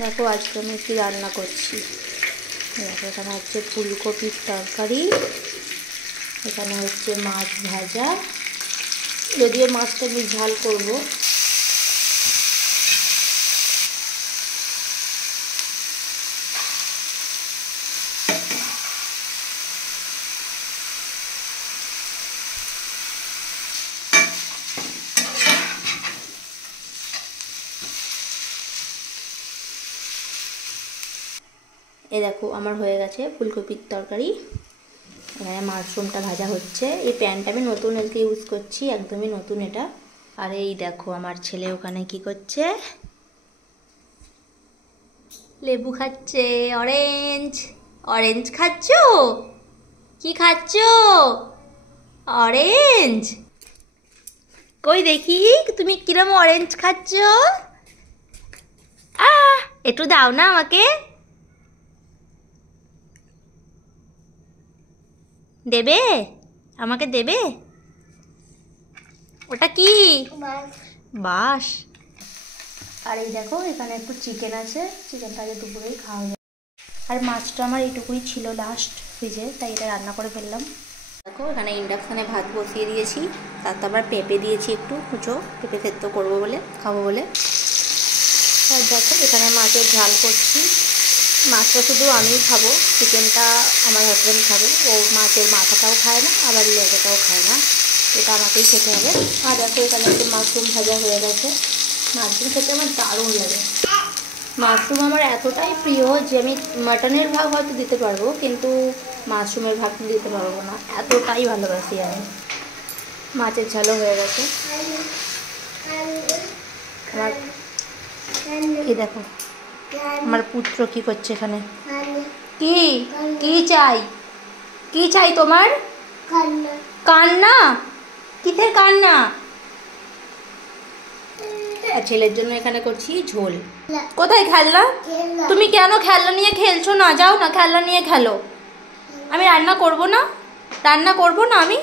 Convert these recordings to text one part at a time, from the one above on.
দেখো আজকে আমি কি রান্না করছি। দেখো এখানে হচ্ছে ফুলকপির তরকারি, এখানে হচ্ছে মাছ ভাজা, যদিও মাছটা বেশ ঝাল করবো। এই দেখো আমার হয়ে গেছে ফুলকপির তরকারি। এখানে মাশরুমটা ভাজা হচ্ছে। এই প্যানটা আমি নতুন আজকে ইউজ করছি, একদমই নতুন এটা। আর এই দেখো আমার ছেলে ওখানে কি করছে, লেবু খাচ্ছে। অরেঞ্জ অরেঞ্জ খাচ্ছ? কি খাচ্ছ? অরেঞ্জ? কই দেখি তুমি কিরম অরেঞ্জ খাচ্ছ। একটু দাও না আমাকে, দেবে? আমাকে দেবে? ওটা কি? বাঁশ। আর এই দেখো এখানে একটু চিকেন আছে, চিকেনটা আগে দুপুরেই খাওয়া যায়। আর মাছটা আমার এইটুকুই ছিল লাস্ট ফ্রিজে, তাই এটা রান্না করে ফেললাম। দেখো এখানে ইন্ডাকশানে ভাত বসিয়ে দিয়েছি, তার তো আবার পেঁপে দিয়েছি একটু কুচো, পেঁপে সেদ্ধ করবো বলে, খাবো বলে। আর দেখো এখানে মাছের ঝাল করছি। মাছটা শুধু আমিই খাবো, চিকেনটা আমার হাজব্যান্ড খাবে। ও মাছের মাথাটাও খায় না, আবার লেজাটাও খায় না, এটা আমাকেই খেতে হবে। আর দেখো এখানে একটু মাশরুম ভাজা হয়ে গেছে। মাশরুম খেতে আমার দারুণ লাগে। মাশরুম আমার এতটাই প্রিয় যে আমি মাটনের ভাগ হয়তো দিতে পারবো, কিন্তু মাশরুমের ভাগ দিতে পারবো না, এতটাই ভালোবাসি আমি। মাছের ঝালও হয়ে গেছে আমার। এই দেখো আমার পুত্র কি করছে এখানে। কি কি চাই? কি চাই তোমার? কান্না? কিসের কান্না? আর ছেলের জন্য এখানে করছি ঝোল। কোথায় খেলনা? তুমি কেন খেলনা নিয়ে খেলছো না? যাও না খেলনা নিয়ে খেলো। আমি রান্না করব না, রান্না করব না আমি।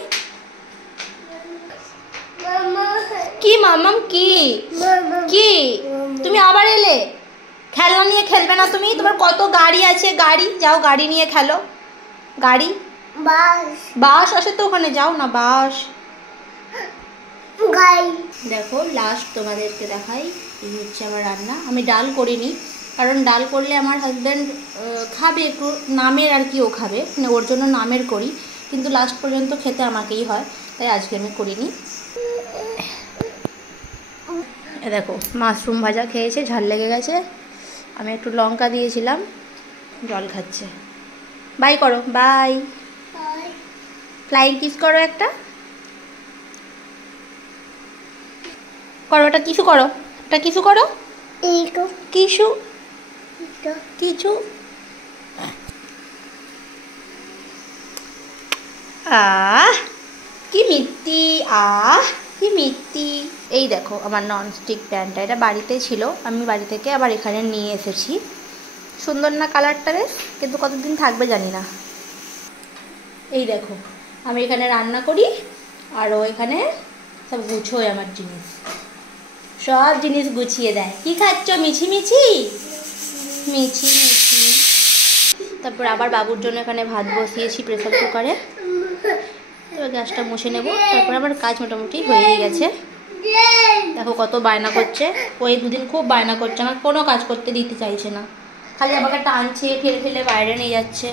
কি মামাম? কি কি তুমি আবার এলে? খেলনা নিয়ে খেলবে না তুমি? তোমার কত গাড়ি আছে, গাড়ি, যাও গাড়ি নিয়ে খেলো। গাড়ি, বাস আসে তো ওখানে, যাও না বাস। দেখো লাস্ট তোমাদেরকে দেখাই, এই হচ্ছে আমার রান্না। আমি ডাল করিনি, কারণ ডাল করলে আমার হাজব্যান্ড খাবে একটু নামের, আর কি ও খাবে, মানে ওর জন্য নামের করি, কিন্তু লাস্ট পর্যন্ত খেতে আমাকেই হয়, তাই আজকে আমি করিনি। দেখো মাশরুম ভাজা খেয়েছে, ঝাল লেগে গেছে, আমি একটু লঙ্কা দিয়েছিলাম, জল খাচ্ছে। বাই করো, বাই। ফ্লাইং কিস করো একটা, করো ওটা, কিছু করো, ওটা কিছু করো, কিছু কিছু। কি মিষ্টি, কি মিষ্টি। এই দেখো আমার ননস্টিক প্যানটা, এটা বাড়িতে ছিল, আমি বাড়ি থেকে আবার এখানে নিয়ে এসেছি। সুন্দর না কালারটা বেশ, কিন্তু কতদিন থাকবে জানি না। এই দেখো আমি এখানে রান্না করি, আর ও এখানে সব গুছোয় আমার জিনিস, সব জিনিস গুছিয়ে দেয়। কি খাচ্ছ? মিছি মিছি মিছি মিছি। তারপর আবার বাবুর জন্য এখানে ভাত বসিয়েছি প্রেসার কুকারে, তো গ্যাসটা মুছে নেব। তারপর আমার কাজ মোটামুটি হয়েই গেছে। দেখো কত বায়না করছে, ওই দুদিন খুব বায়না করছে, আমার কোনো কাজ করতে দিতে চাইছে না, খালি আমাকে টানছে, ফেলে ফেলে বাইরে নিয়ে যাচ্ছে।